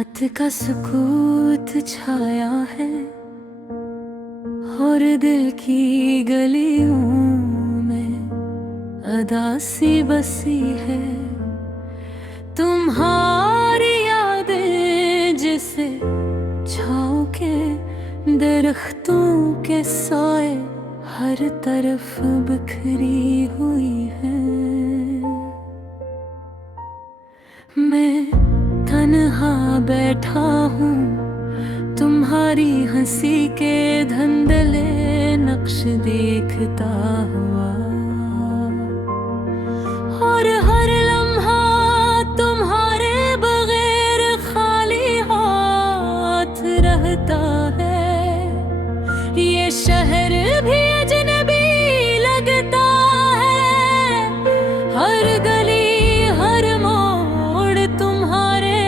रात का सुकूत छाया है और दिल की गलियों में अदासी बसी है। तुम्हारी यादें जिसे छाँव के दरख्तों के साए हर तरफ बिखरी हुई है। मैं तन्हा बैठा हूँ तुम्हारी हंसी के धंधले नक्श देखता हुआ, और हर लम्हा तुम्हारे बगैर खाली हाथ रहता है। ये शहर भी अजनबी लगता है, हर गली हर मोड़ तुम्हारे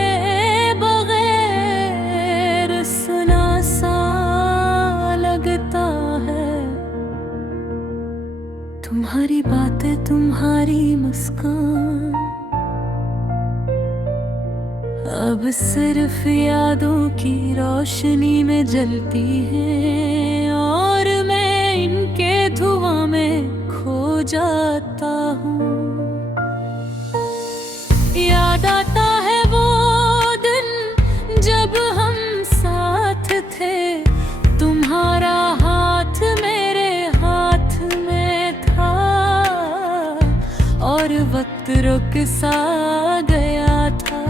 बगैर सुना सा लगता है। तुम्हारी बातें तुम्हारी मुस्कान अब सिर्फ यादों की रोशनी में जलती है, और मैं इनके धुआं में खो जाता हूँ। याद आता है वो दिन जब हम साथ थे, तुम्हारा हाथ मेरे हाथ में था, और वक्त रुक सा गया था।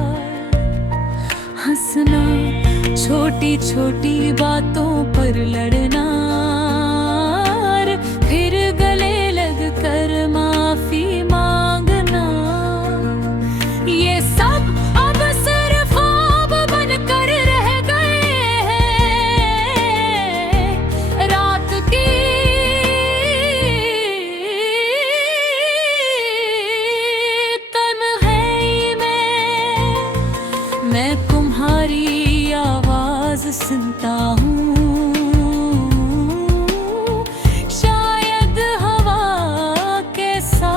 हंसना, छोटी छोटी बातों पर लड़ना, और फिर गले लग कर माफी मांगना, ये सब अब सिर्फ ख्वाब बनकर रह गए हैं। रात की तन्हाई में मैं तुम्हारी आवाज सुनता हूँ। शायद हवा के साथ,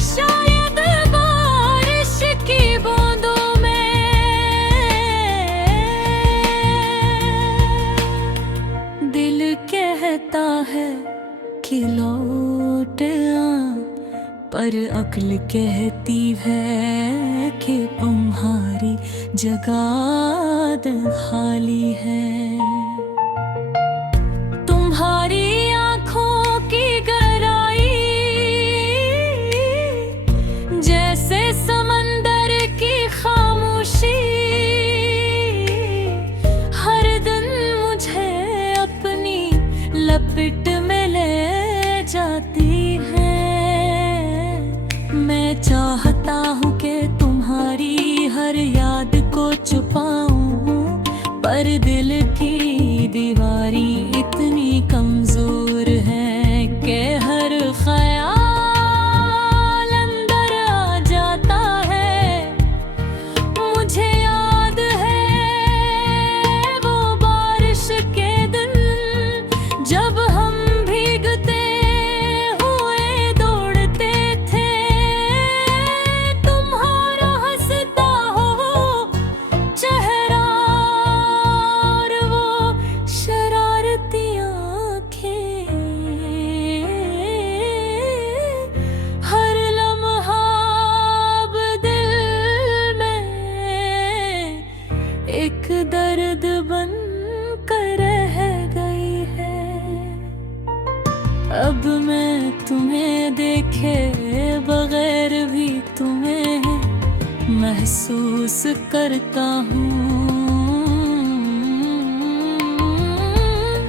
शायद बारिश की बूंदों में, दिल कहता है कि लौट आ, पर अक्ल कहती है कि तुम्हारी जगह खाली है। तुम्हारी आँखों की गहराई जैसे समंदर की खामोशी, हर दिन मुझे अपनी लपेट में ले जाती है। मैं चाहता हूँ कि तुम्हारी हर याद को छुपाऊं, पर दिल की दीवारी इतनी कमजोर है कि हर ख्याल अंदर आ जाता है। मुझे याद है वो बारिश के दिन जब हम भीगते हुए दौड़ते थे, तुम्हारा हंसता हो चेहरा और वो शरारती आँखें, हर लम्हा अब दिल में एक दर्द बन कर रह गई है। अब मैं तुम्हें देखे बगैर भी तुम्हें महसूस करता हूँ।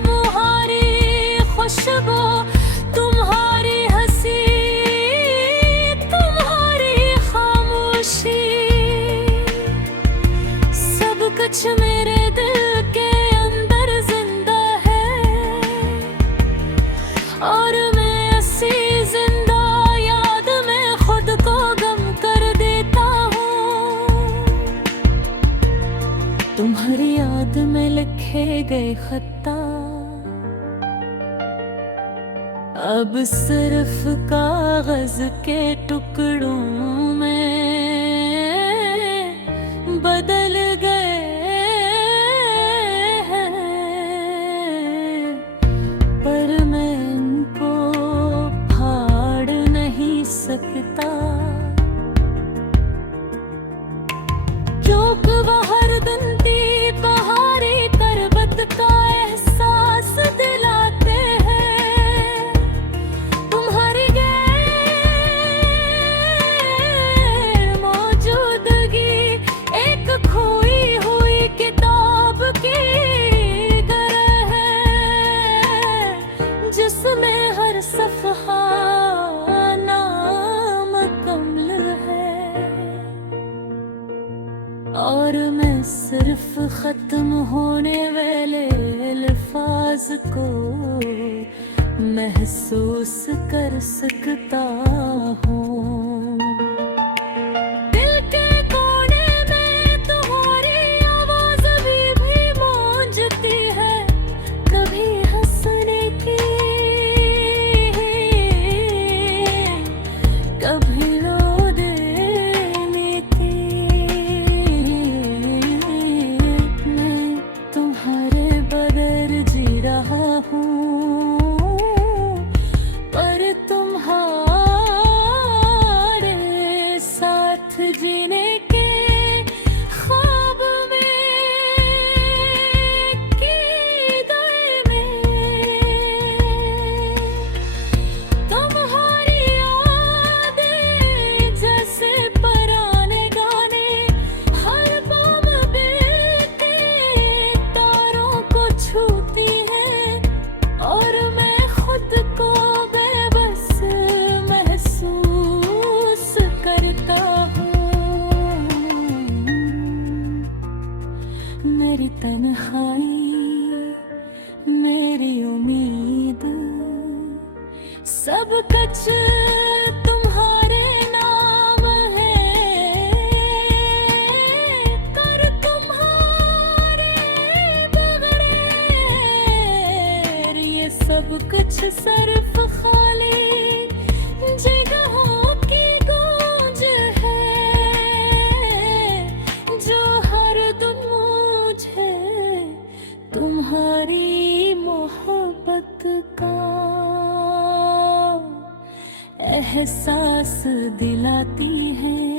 तुम्हारी खुशबू, तुम्हारी हंसी, तुम्हारी खामोशी, सब कुछ मेरे दिल के अंदर जिंदा है, और मैं ऐसी जिंदा याद में खुद को गम कर देता हूँ। तुम्हारी याद में लिखे गए खत्ता अब सिर्फ कागज के टुकड़ों में बदल गए हैं, पर मैं इनको फाड़ नहीं सकता, क्योंकि वह हर दिन की बहारी तरबत का एहसास दिलाते हैं। तुम्हारी गैर मौजूदगी एक खोई हुई किताब की तरह है, जिसमें हर सफ़हा नाम कमल है, और मैं सिर्फ खत्म होने वाले अल्फाज को महसूस कर सकता हूँ। दिल के कोने में तुम्हारी आवाज़ अभी भी गूंजती है, कभी हंसने की, कभी रो देने की। मैं तुम्हारे बगैर जी रहा हूँ, पर तुम्हारे साथ जीने के ख्वाब में की दौड़ में तुम्हारी यादें जैसे पुराने गाने हर बम बीते तारों को छूती हैं, और मैं खुद को बेबस महसूस करता हूँ। मेरी तन्हाई, मेरी उम्मीद, सब कुछ तुम्हारे नाम है, कर तुम्हारे बगैर ये सब कुछ सिर्फ खाली जगहों की गूंज है, जो हर दिन मुझे तुम्हारी मोहब्बत का एहसास दिलाती है।